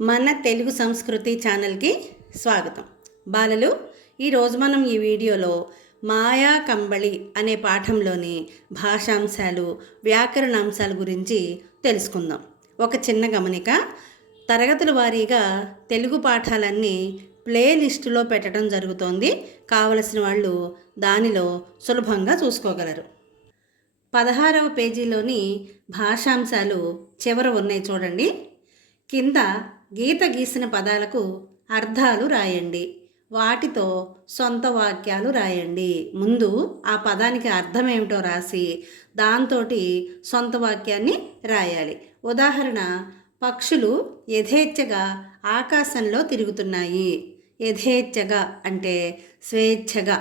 మన తెలుగు సంస్కృతి ఛానల్కి స్వాగతం. బాలలు, ఈరోజు మనం ఈ వీడియోలో మాయా కంబళి అనే పాఠంలోని భాషాంశాలు, వ్యాకరణాంశాల గురించి తెలుసుకుందాం. ఒక చిన్న గమనిక, తరగతుల వారీగా తెలుగు పాఠాలన్నీ ప్లేలిస్టులో పెట్టడం జరుగుతోంది. కావలసిన వాళ్ళు దానిలో సులభంగా చూసుకోగలరు. 16వ పేజీలోని భాషాంశాలు చివర ఉన్నాయి చూడండి. కింద గీత గీసిన పదాలకు అర్థాలు రాయండి, వాటితో సొంత వాక్యాలు రాయండి. ముందు ఆ పదానికి అర్థం ఏమిటో రాసి దాంతో సొంత వాక్యాన్ని రాయాలి. ఉదాహరణ, పక్షులు యథేచ్ఛగా ఆకాశంలో తిరుగుతున్నాయి. యథేచ్ఛగా అంటే స్వేచ్ఛగా.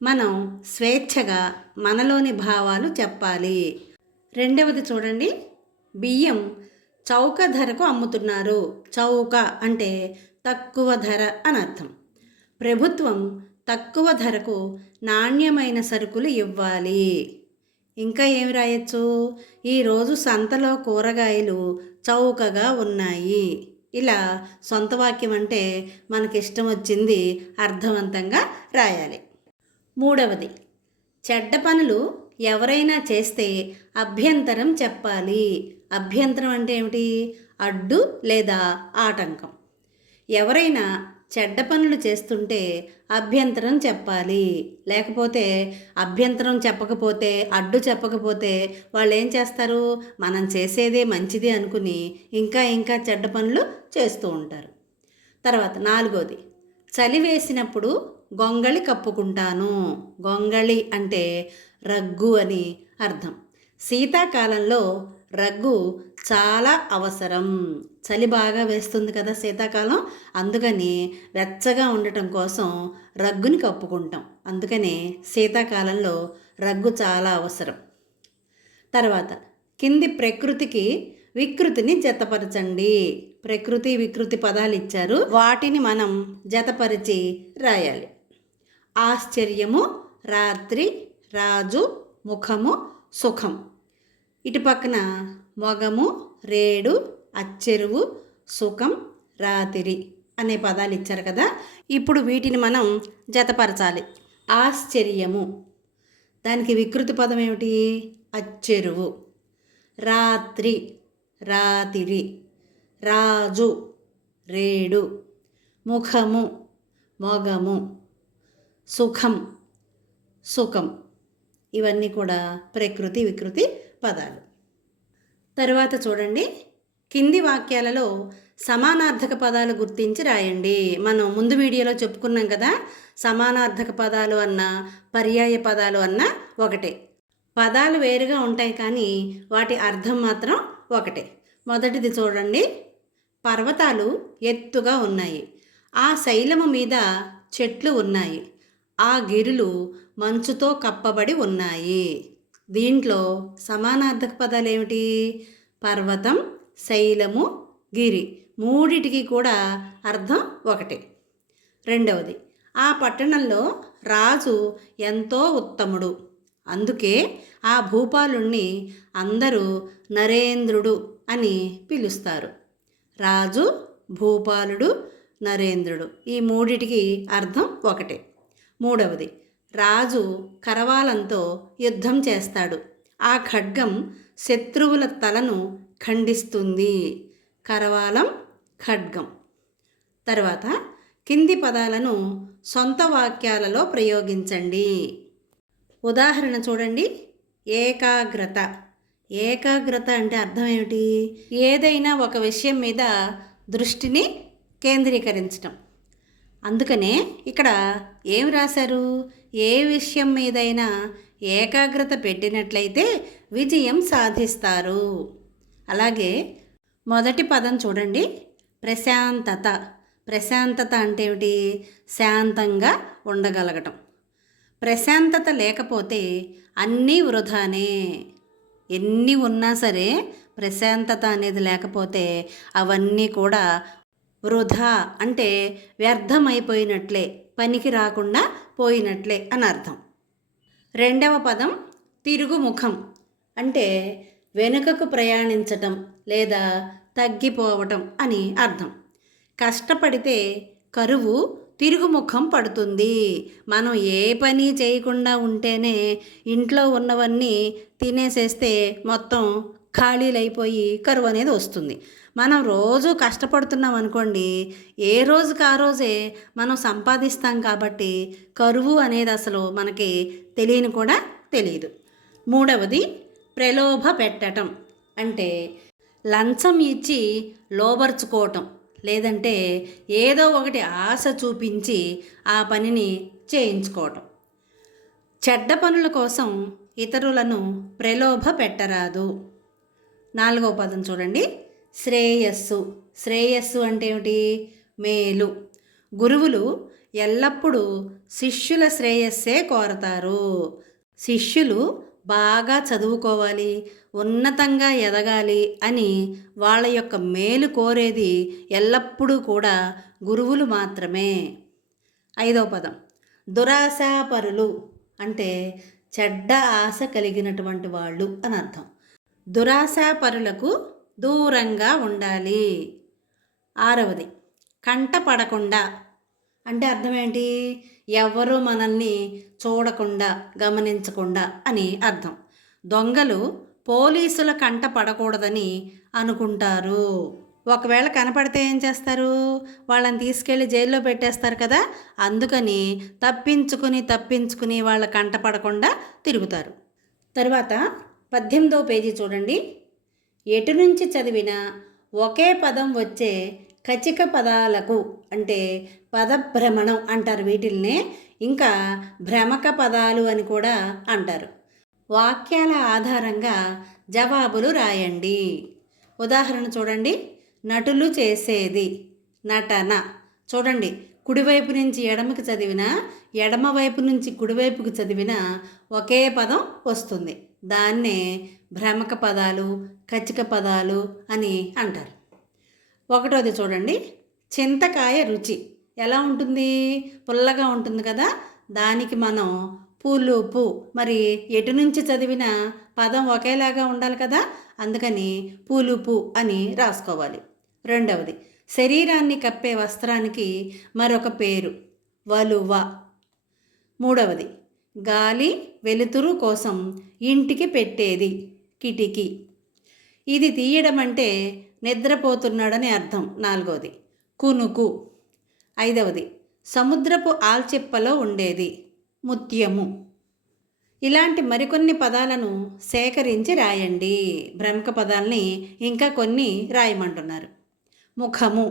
మనం స్వేచ్ఛగా మనలోని భావాలు చెప్పాలి. రెండవది చూడండి, బియ్యం చౌక ధరకు అమ్ముతున్నారు. చౌక అంటే తక్కువ ధర అని అర్థం. ప్రభుత్వం తక్కువ ధరకు నాణ్యమైన సరుకులు ఇవ్వాలి. ఇంకా ఏమి రాయొచ్చు, ఈరోజు సంతలో కూరగాయలు చౌకగా ఉన్నాయి. ఇలా సొంత వాక్యం అంటే మనకిష్టం వచ్చింది అర్థవంతంగా రాయాలి. మూడవది, చెడ్డ పనులు ఎవరైనా చేస్తే అభ్యంతరం చెప్పాలి. అభ్యంతరం అంటే ఏమిటి? అడ్డు లేదా ఆటంకం. ఎవరైనా చెడ్డ పనులు చేస్తుంటే అభ్యంతరం చెప్పాలి. లేకపోతే అభ్యంతరం చెప్పకపోతే, అడ్డు చెప్పకపోతే వాళ్ళు ఏం చేస్తారు? మనం చేసేదే మంచిది అనుకుని ఇంకా ఇంకా చెడ్డ పనులు చేస్తూ ఉంటారు. తర్వాత నాలుగోది, చలి వేసినప్పుడు గొంగళి కప్పుకుంటాను. గొంగళి అంటే రగ్గు అని అర్థం. శీతాకాలంలో రగ్గు చాలా అవసరం. చలి బాగా వేస్తుంది కదా శీతాకాలం, అందుకని వెచ్చగా ఉండటం కోసం రగ్గుని కప్పుకుంటాం. అందుకనే శీతాకాలంలో రగ్గు చాలా అవసరం. తర్వాత కింది ప్రకృతికి వికృతిని జతపరచండి. ప్రకృతి వికృతి పదాలు ఇచ్చారు, వాటిని మనం జతపరిచి రాయాలి. ఆశ్చర్యము, రాత్రి, రాజు, ముఖము, సుఖం. ఇటు పక్కన మొగము, రేడు, అచ్చెరువు, సుఖం, రాతిరి అనే పదాలు ఇచ్చారు కదా. ఇప్పుడు వీటిని మనం జతపరచాలి. ఆశ్చర్యము, దానికి వికృతి పదం ఏమిటి? అచ్చెరువు. రాత్రి, రాతిరి. రాజు, రేడు. ముఖము, మొగము. సుఖం, సుఖం. ఇవన్నీ కూడా ప్రకృతి వికృతి పదాలు. తరువాత చూడండి, కింది వాక్యాలలో సమానార్థక పదాలు గుర్తించి రాయండి. మనం ముందు వీడియోలో చెప్పుకున్నాం కదా, సమానార్థక పదాలు అన్నా పర్యాయ పదాలు అన్నా ఒకటే. పదాలు వేరుగా ఉంటాయి కానీ వాటి అర్థం మాత్రం ఒకటే. మొదటిది చూడండి, పర్వతాలు ఎత్తుగా ఉన్నాయి. ఆ శైలము మీద చెట్లు ఉన్నాయి. ఆ గిరులు మంచుతో కప్పబడి ఉన్నాయి. దీంట్లో సమానార్థక పదాలు ఏమిటి? పర్వతం, శైలము, గిరి. మూడిటికి కూడా అర్థం ఒకటే. రెండవది, ఆ పట్టణంలో రాజు ఎంతో ఉత్తముడు. అందుకే ఆ భూపాలుణ్ణి అందరూ నరేంద్రుడు అని పిలుస్తారు. రాజు, భూపాలుడు, నరేంద్రుడు, ఈ మూడిటికి అర్థం ఒకటే. మూడవది, రాజు కరవాలంతో యుద్ధం చేస్తాడు. ఆ ఖడ్గం శత్రువుల తలను ఖండిస్తుంది. కరవాలం, ఖడ్గం. తర్వాత కింది పదాలను సొంత వాక్యాలలో ప్రయోగించండి. ఉదాహరణ చూడండి, ఏకాగ్రత. ఏకాగ్రత అంటే అర్థం ఏమిటి? ఏదైనా ఒక విషయం మీద దృష్టిని కేంద్రీకరించటం. అందుకనే ఇక్కడ ఏం రాశారు? ఏ విషయం మీదైనా ఏకాగ్రత పెట్టినట్లయితే విజయం సాధిస్తారు. అలాగే మొదటి పదం చూడండి, ప్రశాంతత. ప్రశాంతత అంటే ఏమిటి? శాంతంగా ఉండగలగటం. ప్రశాంతత లేకపోతే అన్నీ వృధానే. ఎన్ని ఉన్నా సరే ప్రశాంతత అనేది లేకపోతే అవన్నీ కూడా వృధా అంటే వ్యర్థమైపోయినట్లే, పనికి రాకుండా పోయినట్లే అని అర్థం. రెండవ పదం తిరుగుముఖం అంటే వెనుకకు ప్రయాణించటం లేదా తగ్గిపోవటం అని అర్థం. కష్టపడితే కరువు తిరుగుముఖం పడుతుంది. మనం ఏ పని చేయకుండా ఉంటేనే ఇంట్లో ఉన్నవన్నీ తినేసేస్తే మొత్తం ఖాళీలైపోయి కరువు అనేది వస్తుంది. మనం రోజు కష్టపడుతున్నాం అనుకోండి, ఏ రోజుకి ఆ రోజే మనం సంపాదిస్తాం కాబట్టి కరువు అనేది అసలు మనకి తెలియని కూడా తెలియదు. మూడవది ప్రలోభ పెట్టటం, అంటే లంచం ఇచ్చి లోబర్చుకోవటం, లేదంటే ఏదో ఒకటి ఆశ చూపించి ఆ పనిని చేయించుకోవటం. చెడ్డ పనుల కోసం ఇతరులను ప్రలోభ పెట్టరాదు. నాలుగవ పదం చూడండి, శ్రేయస్సు. శ్రేయస్సు అంటే ఏమిటి? మేలు. గురువులు ఎల్లప్పుడూ శిష్యుల శ్రేయస్సే కోరతారు. శిష్యులు బాగా చదువుకోవాలి, ఉన్నతంగా ఎదగాలి అని వాళ్ళ యొక్క మేలు కోరేది ఎల్లప్పుడూ కూడా గురువులు మాత్రమే. ఐదవ పదం దురాశాపరులు, అంటే చెడ్డ ఆశ కలిగినటువంటి వాళ్ళు అని అర్థం. దురాశాపరులకు దూరంగా ఉండాలి. ఆరవది కంటపడకుండా, అంటే అర్థం ఏంటి? ఎవరు మనల్ని చూడకుండా గమనించకుండా అని అర్థం. దొంగలు పోలీసుల కంట పడకూడదని అనుకుంటారు. ఒకవేళ కనపడితే ఏం చేస్తారు? వాళ్ళని తీసుకెళ్ళి జైల్లో పెట్టేస్తారు కదా. అందుకని తప్పించుకుని వాళ్ళ కంట పడకుండా తిరుగుతారు. తర్వాత 18వ పేజీ చూడండి. ఎటు నుంచి చదివినా ఒకే పదం వచ్చే కచిక పదాలకు, అంటే పదభ్రమణం అంటారు వీటిల్నే, ఇంకా భ్రమక పదాలు అని కూడా అంటారు. వాక్యాల ఆధారంగా జవాబులు రాయండి. ఉదాహరణ చూడండి. నటులు చేసేది నటన. చూడండి, కుడివైపు నుంచి ఎడమకి చదివినా, ఎడమవైపు నుంచి కుడివైపుకి చదివినా ఒకే పదం వస్తుంది. దాన్నే భ్రమక పదాలు, కచిక పదాలు అని అంటారు. ఒకటోది చూడండి, చింతకాయ రుచి ఎలా ఉంటుంది? పుల్లగా ఉంటుంది కదా. దానికి మనం పులుపు. మరి ఎటు నుంచి చదివిన పదం ఒకేలాగా ఉండాలి కదా, అందుకని పులుపు అని రాసుకోవాలి. రెండవది శరీరాన్ని కప్పే వస్త్రానికి మరొక పేరు వలువ. మూడవది గాలి వెలుతురు కోసం ఇంటికి పెట్టేది కిటికీ. ఇది తీయడం అంటే నిద్రపోతున్నాడని అర్థం. నాలుగవది కునుకు. ఐదవది సముద్రపు ఆల్చిప్పలో ఉండేది ముత్యము. ఇలాంటి మరికొన్ని పదాలను సేకరించి రాయండి. భ్రమక పదాలని ఇంకా కొన్ని రాయమంటున్నారు. ముఖము,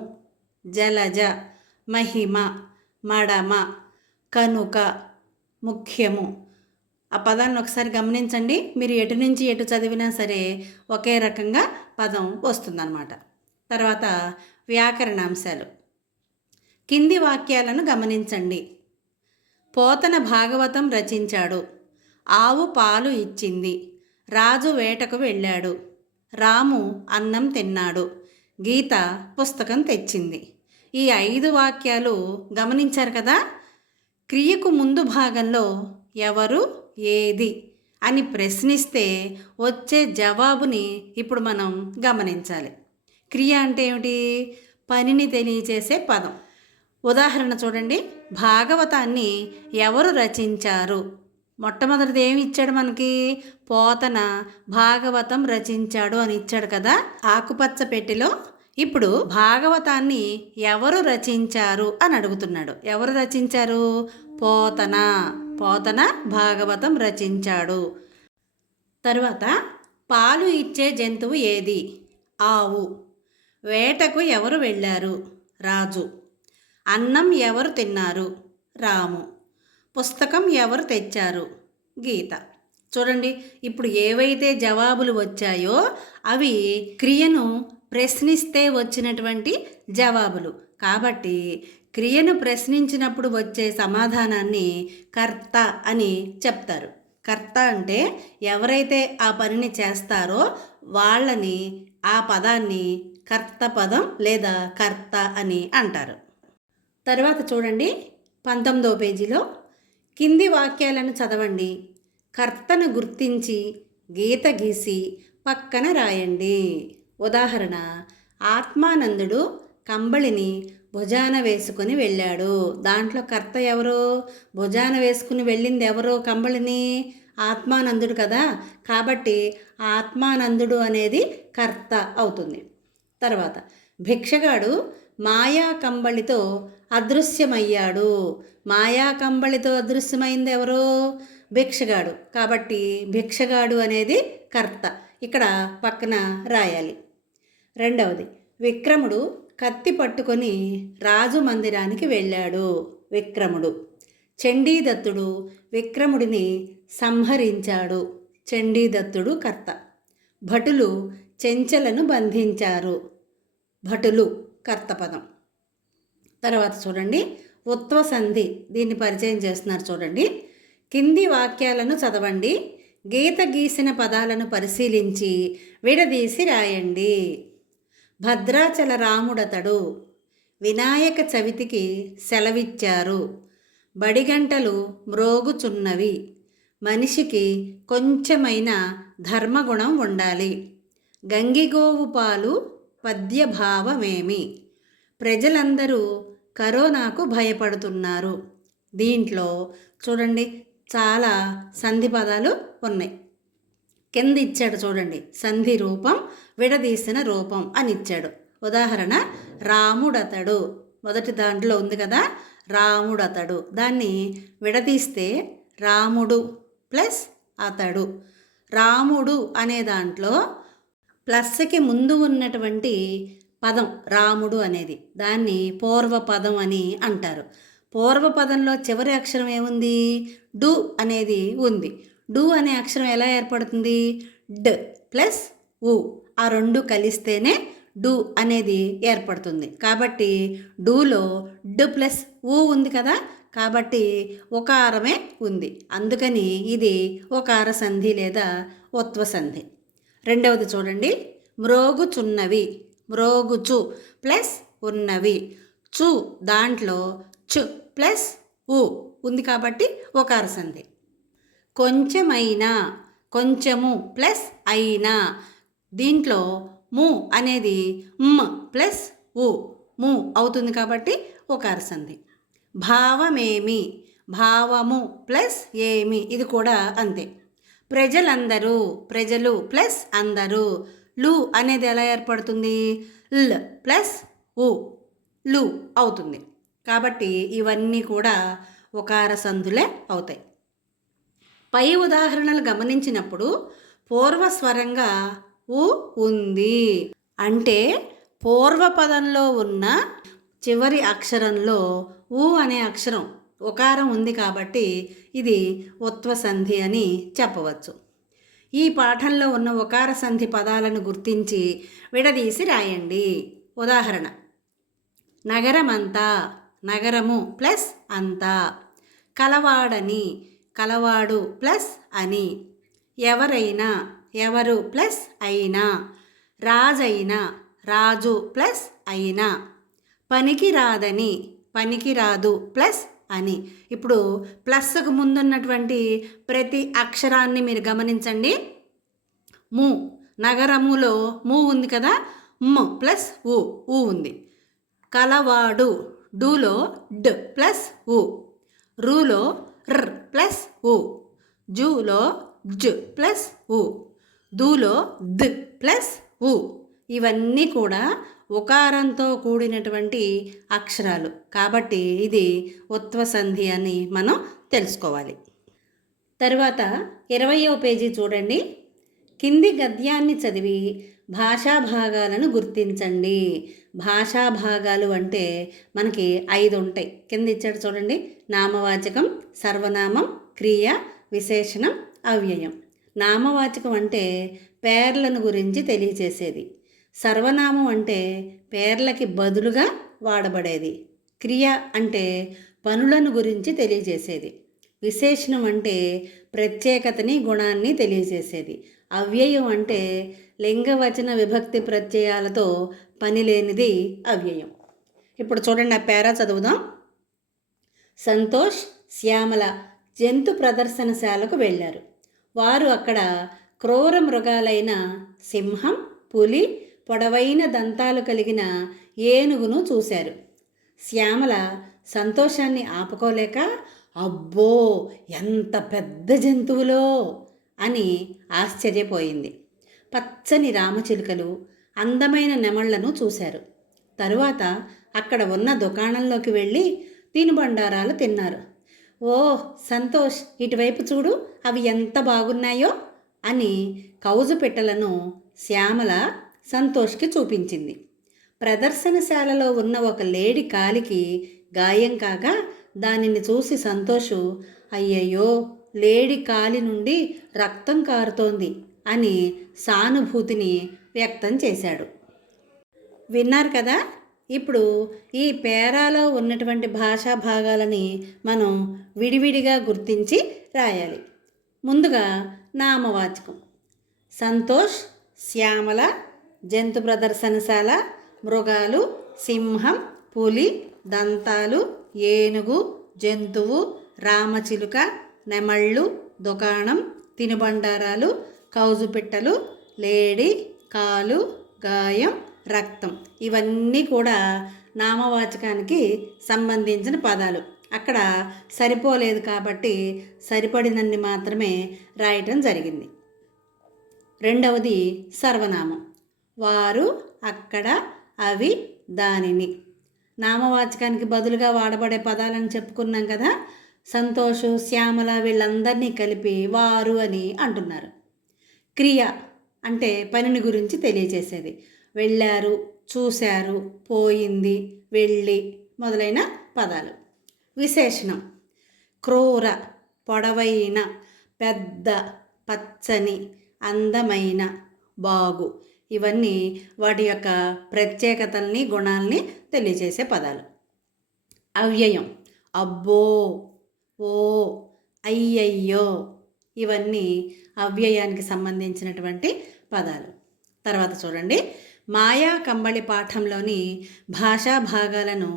జలజ, మహిమ, మడమ, కనుక, ముఖ్యము. ఆ పదాన్ని ఒకసారి గమనించండి. మీరు ఎటు నుంచి ఎటు చదివినా సరే ఒకే రకంగా పదం వస్తుందన్నమాట. తర్వాత వ్యాకరణాంశాలు. కింది వాక్యాలను గమనించండి. పోతన భాగవతం రచించాడు. ఆవు పాలు ఇచ్చింది. రాజు వేటకు వెళ్ళాడు. రాము అన్నం తిన్నాడు. గీత పుస్తకం తెచ్చింది. ఈ 5 వాక్యాలు గమనించారు కదా. క్రియకు ముందు భాగంలో ఎవరు, ఏది అని ప్రశ్నిస్తే వచ్చే జవాబుని ఇప్పుడు మనం గమనించాలి. క్రియ అంటే ఏమిటి? పనిని తెలియచేసే పదం. ఉదాహరణ చూడండి. భాగవతాన్ని ఎవరు రచించారు? మొట్టమొదటిది ఏమి ఇచ్చాడు మనకి? పోతన భాగవతం రచించాడు అని ఇచ్చాడు కదా ఆకుపచ్చ పెట్టెలో. ఇప్పుడు భాగవతాన్ని ఎవరు రచించారు అని అడుగుతున్నాడు. ఎవరు రచించారు? పోతన. పోతన భాగవతం రచించాడు. తరువాత పాలు ఇచ్చే జంతువు ఏది? ఆవు. వేటకు ఎవరు వెళ్ళారు? రాజు. అన్నం ఎవరు తిన్నారు? రాము. పుస్తకం ఎవరు తెచ్చారు? గీత. చూడండి, ఇప్పుడు ఏవైతే జవాబులు వచ్చాయో అవి క్రియను ప్రశ్నిస్తే వచ్చినటువంటి జవాబులు. కాబట్టి క్రియను ప్రశ్నించినప్పుడు వచ్చే సమాధానాన్ని కర్త అని చెప్తారు. కర్త అంటే ఎవరైతే ఆ పనిని చేస్తారో వాళ్ళని, ఆ పదాన్ని కర్త పదం లేదా కర్త అని అంటారు. తర్వాత చూడండి 19వ పేజీలో కింది వాక్యాలను చదవండి. కర్తను గుర్తించి గీత గీసి పక్కన రాయండి. ఉదాహరణ, ఆత్మానందుడు కంబళిని భుజాన వేసుకుని వెళ్ళాడు. దాంట్లో కర్త ఎవరు? భుజాన వేసుకుని వెళ్ళింది ఎవరో కంబళిని? ఆత్మానందుడు కదా. కాబట్టి ఆత్మానందుడు అనేది కర్త అవుతుంది. తర్వాత భిక్షగాడు మాయా కంబళితో అదృశ్యమయ్యాడు. మాయా కంబళితో అదృశ్యమైంది ఎవరు? భిక్షగాడు. కాబట్టి భిక్షగాడు అనేది కర్త. ఇక్కడ పక్కన రాయాలి. రెండవది, విక్రముడు కత్తి పట్టుకొని రాజు మందిరానికి వెళ్ళాడు. విక్రముడు. చండీదత్తుడు విక్రముడిని సంహరించాడు. చండీదత్తుడు కర్త. భటులు చెంచలను బంధించారు. భటులు కర్తపదం. తర్వాత చూడండి, ఉత్వసంధి. దీన్ని పరిచయం చేస్తున్నారు చూడండి. కింది వాక్యాలను చదవండి. గీత గీసిన పదాలను పరిశీలించి విడదీసి రాయండి. భద్రాచల రాముడతడు. వినాయక చవితికి సెలవిచ్చారు. బడిగంటలు మ్రోగుచున్నవి. మనిషికి కొంచెమైన ధర్మగుణం ఉండాలి. గంగిగోవు పాలు పద్యభావమేమి. ప్రజలందరూ కరోనాకు భయపడుతున్నారు. దీంట్లో చూడండి చాలా సంధి పదాలు ఉన్నాయి. కింద ఇచ్చాడు చూడండి, సంధి రూపం, విడదీసిన రూపం అని ఇచ్చాడు. ఉదాహరణ, రాముడతడు. మొదటి దాంట్లో ఉంది కదా, రాముడతడు. దాన్ని విడదీస్తే రాముడు ప్లస్ అతడు. రాముడు అనే దాంట్లో ప్లస్కి ముందు ఉన్నటువంటి పదం రాముడు అనేది, దాన్ని పూర్వపదం అని అంటారు. పూర్వపదంలో చివరి అక్షరం ఏముంది? డు అనేది ఉంది. డు అనే అక్షరం ఎలా ఏర్పడుతుంది? డ్ ప్లస్ ఉ, ఆ రెండు కలిస్తేనే డు అనేది ఏర్పడుతుంది. కాబట్టి డూలో డ్ ప్లస్ ఊ ఉంది కదా, కాబట్టి ఒకారమే ఉంది. అందుకని ఇది ఒకార సంధి లేదా ఉత్వ సంధి. రెండవది చూడండి, మ్రోగుచున్నవి. మ్రోగుచు ప్లస్ ఉన్నవి. చు దాంట్లో చు ప్లస్ ఉ ఉంది కాబట్టి ఒకార సంధి. కొంచెమైనా, కొంచెము ప్లస్ అయినా. దీంట్లో ము అనేది మ్ ప్లస్ ఉ, ము అవుతుంది కాబట్టి ఒకార సంధి. భావమేమి. భావము ప్లస్ ఏమి, ఇది కూడా అంతే. ప్రజలందరూ. ప్రజలు ప్లస్ అందరూ. లు అనేది ఎలా ఏర్పడుతుంది? ల్ ప్లస్ ఉ, లు అవుతుంది. కాబట్టి ఇవన్నీ కూడా ఒకార సంధులే అవుతాయి. పై ఉదాహరణలు గమనించినప్పుడు పూర్వస్వరంగా ఉ ఉంది అంటే పూర్వపదంలో ఉన్న చివరి అక్షరంలో ఉ అనే అక్షరం ఒకారం ఉంది కాబట్టి ఇది ఉత్వ సంధి అని చెప్పవచ్చు. ఈ పాఠంలో ఉన్న ఒకార సంధి పదాలను గుర్తించి విడదీసి రాయండి. ఉదాహరణ, నగరమంతా. నగరము ప్లస్ అంతా. కలవాడని. కలవాడు ప్లస్ అని. ఎవరైనా. ఎవరు ప్లస్ అయినా. రాజైనా. రాజు ప్లస్ అయినా. పనికిరాదని. పనికిరాదు ప్లస్ అని. ఇప్పుడు ప్లస్కు ముందున్నటువంటి ప్రతి అక్షరాన్ని మీరు గమనించండి. ము, నగరములో ము ఉంది కదా, మ్ ప్లస్ ఉ, ఊ ఉంది. కలవాడు, డూలో డ్ ప్లస్ ఉ. రూలో ర్ ప్లస్ ఉ. జూలో జ్ ప్లస్ ఉ. దూలో ద్ ప్లస్ ఉ. ఇవన్నీ కూడా ఉకారంతో కూడినటువంటి అక్షరాలు కాబట్టి ఇది ఉత్వ సంధి అని మనం తెలుసుకోవాలి. తర్వాత 20వ పేజీ చూడండి. కింది గద్యాన్ని చదివి భాషా భాగాలను గుర్తించండి. భాషా భాగాలు అంటే మనకి 5 ఉంటాయి. కింద ఇచ్చాడు చూడండి, నామవాచకం, సర్వనామం, క్రియ, విశేషణం, అవ్యయం. నామవాచకం అంటే పేర్లను గురించి తెలియజేసేది. సర్వనామం అంటే పేర్లకి బదులుగా వాడబడేది. క్రియ అంటే పనులను గురించి తెలియజేసేది. విశేషణం అంటే ప్రత్యేకతని, గుణాన్ని తెలియజేసేది. అవ్యయం అంటే లింగవచన విభక్తి ప్రత్యయాలతో పని లేనిది అవ్యయం. ఇప్పుడు చూడండి, ఆ పేరా చదువుదాం. సంతోష్, శ్యామల జంతు ప్రదర్శనశాలకు వెళ్ళారు. వారు అక్కడ క్రూర మృగాలైన సింహం, పులి, పొడవైన దంతాలు కలిగిన ఏనుగును చూశారు. శ్యామల సంతోషాన్ని ఆపుకోలేక, అబ్బో ఎంత పెద్ద జంతువులో అని ఆశ్చర్యపోయింది. పచ్చని రామచిలుకలు, అందమైన నెమళ్లను చూశారు. తరువాత అక్కడ ఉన్న దుకాణంలోకి వెళ్ళి తినుబండారాలు తిన్నారు. ఓ సంతోష్, ఇటువైపు చూడు, అవి ఎంత బాగున్నాయో అని కౌజు పెట్టెలను శ్యామల సంతోష్కి చూపించింది. ప్రదర్శనశాలలో ఉన్న ఒక లేడీ కాలికి గాయం కాగా దానిని చూసి సంతోషు, అయ్యయ్యో, లేడీ కాలి నుండి రక్తం కారుతోంది అని సానుభూతిని వ్యక్తం చేశాడు. విన్నారు కదా. ఇప్పుడు ఈ పేరాలో ఉన్నటువంటి భాషా భాగాలని మనం విడివిడిగా గుర్తించి రాయాలి. ముందుగా నామవాచకం. సంతోష్, శ్యామల, జంతు ప్రదర్శనశాల, మృగాలు, సింహం, పులి, దంతాలు, ఏనుగు, జంతువు, రామచిలుక, నెమళ్ళు, దుకాణం, తినుబండారాలు, కౌజుపిట్టలు, లేడీ, కాలు, గాయం, రక్తం. ఇవన్నీ కూడా నామవాచకానికి సంబంధించిన పదాలు. అక్కడ సరిపోలేదు కాబట్టి సరిపడినన్ని మాత్రమే రాయటం జరిగింది. రెండవది సర్వనామం. వారు, అక్కడ, అవి, దానిని. నామవాచకానికి బదులుగా వాడబడే పదాలను చెప్పుకున్నాం కదా. సంతోషు, శ్యామల వీళ్ళందరినీ కలిపి వారు అని అంటున్నారు. క్రియ అంటే పనిని గురించి తెలియజేసేది. వెళ్ళారు, చూశారు, పోయింది, వెళ్ళి మొదలైన పదాలు. విశేషణం. క్రూర, పొడవైన, పెద్ద, పచ్చని, అందమైన, బాగు. ఇవన్నీ వాటి యొక్క ప్రత్యేకతల్ని, గుణాలని తెలియజేసే పదాలు. అవ్యయం. అబ్బో, ఓ, అయ్యయ్యో. ఇవన్నీ అవ్యయానికి సంబంధించినటువంటి పదాలు. తర్వాత చూడండి, మాయా కంబళి పాఠంలోని భాషా భాగాలను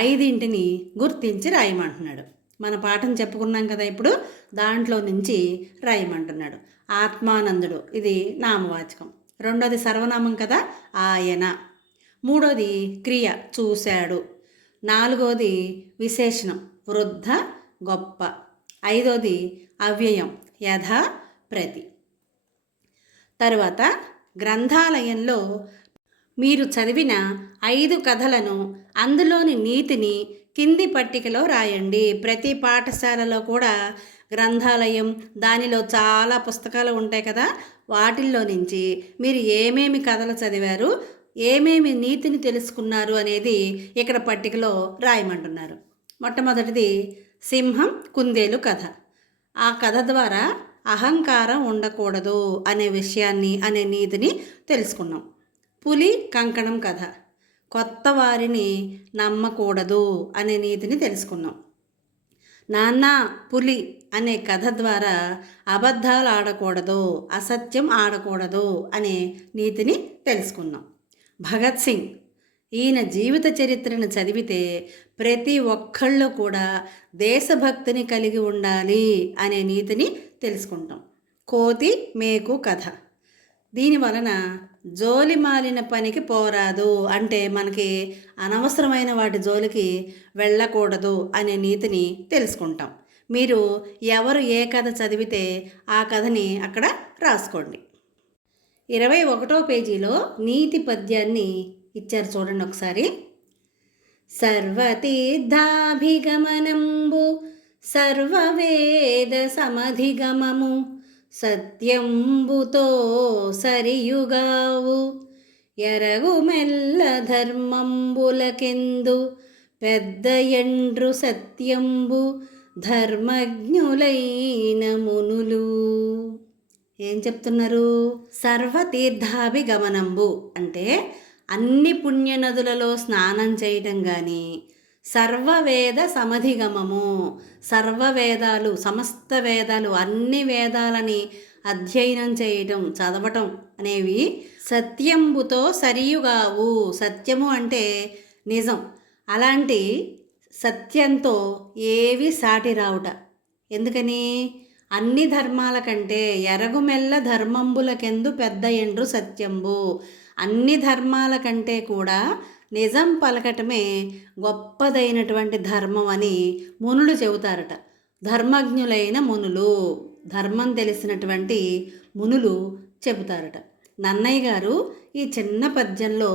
5 గుర్తించి రాయమంటున్నాడు. మన పాఠం చెప్పుకున్నాం కదా, ఇప్పుడు దాంట్లో నుంచి రాయమంటున్నాడు. ఆత్మానందుడు, ఇది నామవాచకం. రెండోది సర్వనామం కదా, ఆయన. మూడోది క్రియ, చూశాడు. నాలుగోది విశేషణం, వృద్ధ, గొప్ప. ఐదోది అవ్యయం, యథ, ప్రతి. తరువాత గ్రంథాలయంలో మీరు చదివిన 5 కథలను, అందులోని నీతిని కింది పట్టికలో రాయండి. ప్రతి పాఠశాలలో కూడా గ్రంథాలయం, దానిలో చాలా పుస్తకాలు ఉంటాయి కదా, వాటిల్లో నుంచి మీరు ఏమేమి కథలు చదివారు, ఏమేమి నీతిని తెలుసుకున్నారు అనేది ఇక్కడ పట్టికలో రాయమంటున్నారు. మొట్టమొదటిది సింహం కుందేలు కథ. ఆ కథ ద్వారా అహంకారం ఉండకూడదు అనే విషయాన్ని, అనే నీతిని తెలుసుకున్నాం. పులి కంకణం కథ, కొత్త వారిని నమ్మకూడదు అనే నీతిని తెలుసుకున్నాం. నాన్న పులి అనే కథ ద్వారా అబద్ధాలు ఆడకూడదు, అసత్యం ఆడకూడదు అనే నీతిని తెలుసుకున్నాం. భగత్ సింగ్, ఈయన జీవిత చరిత్రను చదివితే ప్రతి ఒక్కళ్ళు కూడా దేశభక్తిని కలిగి ఉండాలి అనే నీతిని తెలుసుకుంటాం. కోతి మేకు కథ, దీని వలన జోలి మాలిన పనికి పోరాదు, అంటే మనకి అనవసరమైన వాటి జోలికి వెళ్ళకూడదు అనే నీతిని తెలుసుకుంటాం. మీరు ఎవరు ఏ కథ చదివితే ఆ కథని అక్కడ రాసుకోండి. 21వ పేజీలో నీతి పద్యాన్ని ఇచ్చారు, చూడండి ఒకసారి. సర్వతీర్థాభిగమనంబు సర్వవేద సమధిగమము సత్యంబుతో సరియుగావు ఎరగు మెల్ల ధర్మంబులకెందు పెద్ద ఎండ్రు సత్యంబు ధర్మజ్ఞులైన మునులు. ఏం చెప్తున్నారు? సర్వతీర్థాభిగమనంబు అంటే అన్ని పుణ్యనదులలో స్నానం చేయటం కానీ, సర్వవేద సమధిగమము, సర్వవేదాలు, సమస్త వేదాలు, అన్ని వేదాలని అధ్యయనం చేయటం, చదవటం అనేవి సత్యంబుతో సరియుగావు. సత్యము అంటే నిజం, అలాంటి సత్యంతో ఏవి సాటి రావుట. ఎందుకని? అన్ని ధర్మాల కంటే ఎరగుమెల్ల ధర్మంబులకెందు పెద్ద ఎండ్రు సత్యంబు. అన్ని ధర్మాల కంటే కూడా నిజం పలకటమే గొప్పదైనటువంటి ధర్మం అని మునులు చెబుతారట. ధర్మజ్ఞులైన మునులు, ధర్మం తెలిసినటువంటి మునులు చెబుతారట. నన్నయ్య గారు ఈ చిన్న పద్యంలో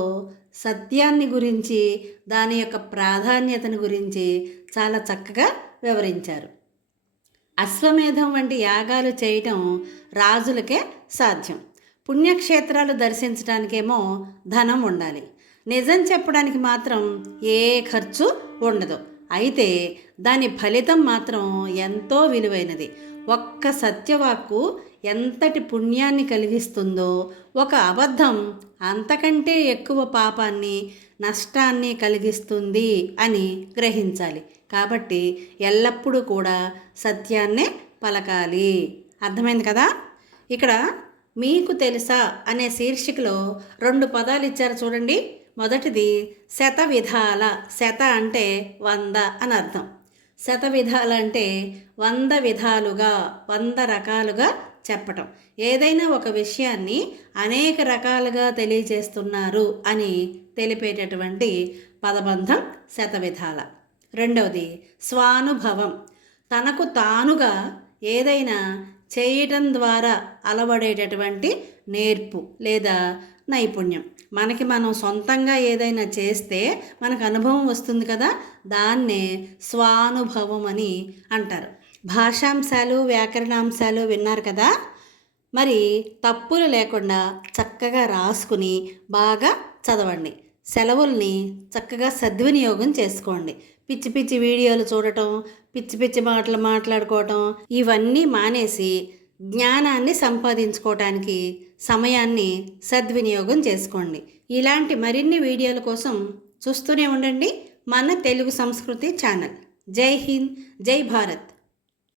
సత్యాన్ని గురించి, దాని యొక్క ప్రాధాన్యతను గురించి చాలా చక్కగా వివరించారు. అశ్వమేధం వంటి యాగాలు చేయటం రాజులకే సాధ్యం. పుణ్యక్షేత్రాలు దర్శించడానికేమో ధనం ఉండాలి. నిజం చెప్పడానికి మాత్రం ఏ ఖర్చు ఉండదు. అయితే దాని ఫలితం మాత్రం ఎంతో విలువైనది. ఒక్క సత్యవాక్కు ఎంతటి పుణ్యాన్ని కలిగిస్తుందో, ఒక అబద్ధం అంతకంటే ఎక్కువ పాపాన్ని, నష్టాన్ని కలిగిస్తుంది అని గ్రహించాలి. కాబట్టి ఎల్లప్పుడూ కూడా సత్యాన్నే పలకాలి. అర్థమైంది కదా? ఇక్కడ మీకు తెలుసా అనే శీర్షికలో 2 పదాలు ఇచ్చారు చూడండి. మొదటిది శత విధాల. శత అంటే 100 అని అర్థం. శత విధాల అంటే 100 విధాలుగా, 100 రకాలుగా చెప్పటం. ఏదైనా ఒక విషయాన్ని అనేక రకాలుగా తెలియజేస్తున్నారు అని తెలిపేటటువంటి పదబంధం శతవిధాల. రెండవది స్వానుభవం. తనకు తానుగా ఏదైనా చేయటం ద్వారా అలవడేటటువంటి నేర్పు లేదా నైపుణ్యం. మనకి మనం సొంతంగా ఏదైనా చేస్తే మనకు అనుభవం వస్తుంది కదా, దాన్నే స్వానుభవం అని అంటారు. భాషాంశాలు, వ్యాకరణాంశాలు విన్నారు కదా. మరి తప్పులు లేకుండా చక్కగా రాసుకుని బాగా చదవండి. సెలవుల్ని చక్కగా సద్వినియోగం చేసుకోండి. పిచ్చి పిచ్చి వీడియోలు చూడటం, పిచ్చి పిచ్చి మాటలు మాట్లాడుకోవటం ఇవన్నీ మానేసి జ్ఞానాన్ని సంపాదించుకోవటానికి సమయాన్ని సద్వినియోగం చేసుకోండి. ఇలాంటి మరిన్ని వీడియోల కోసం చూస్తూనే ఉండండి మన తెలుగు సంస్కృతి ఛానల్. జై హింద్, జై భారత్.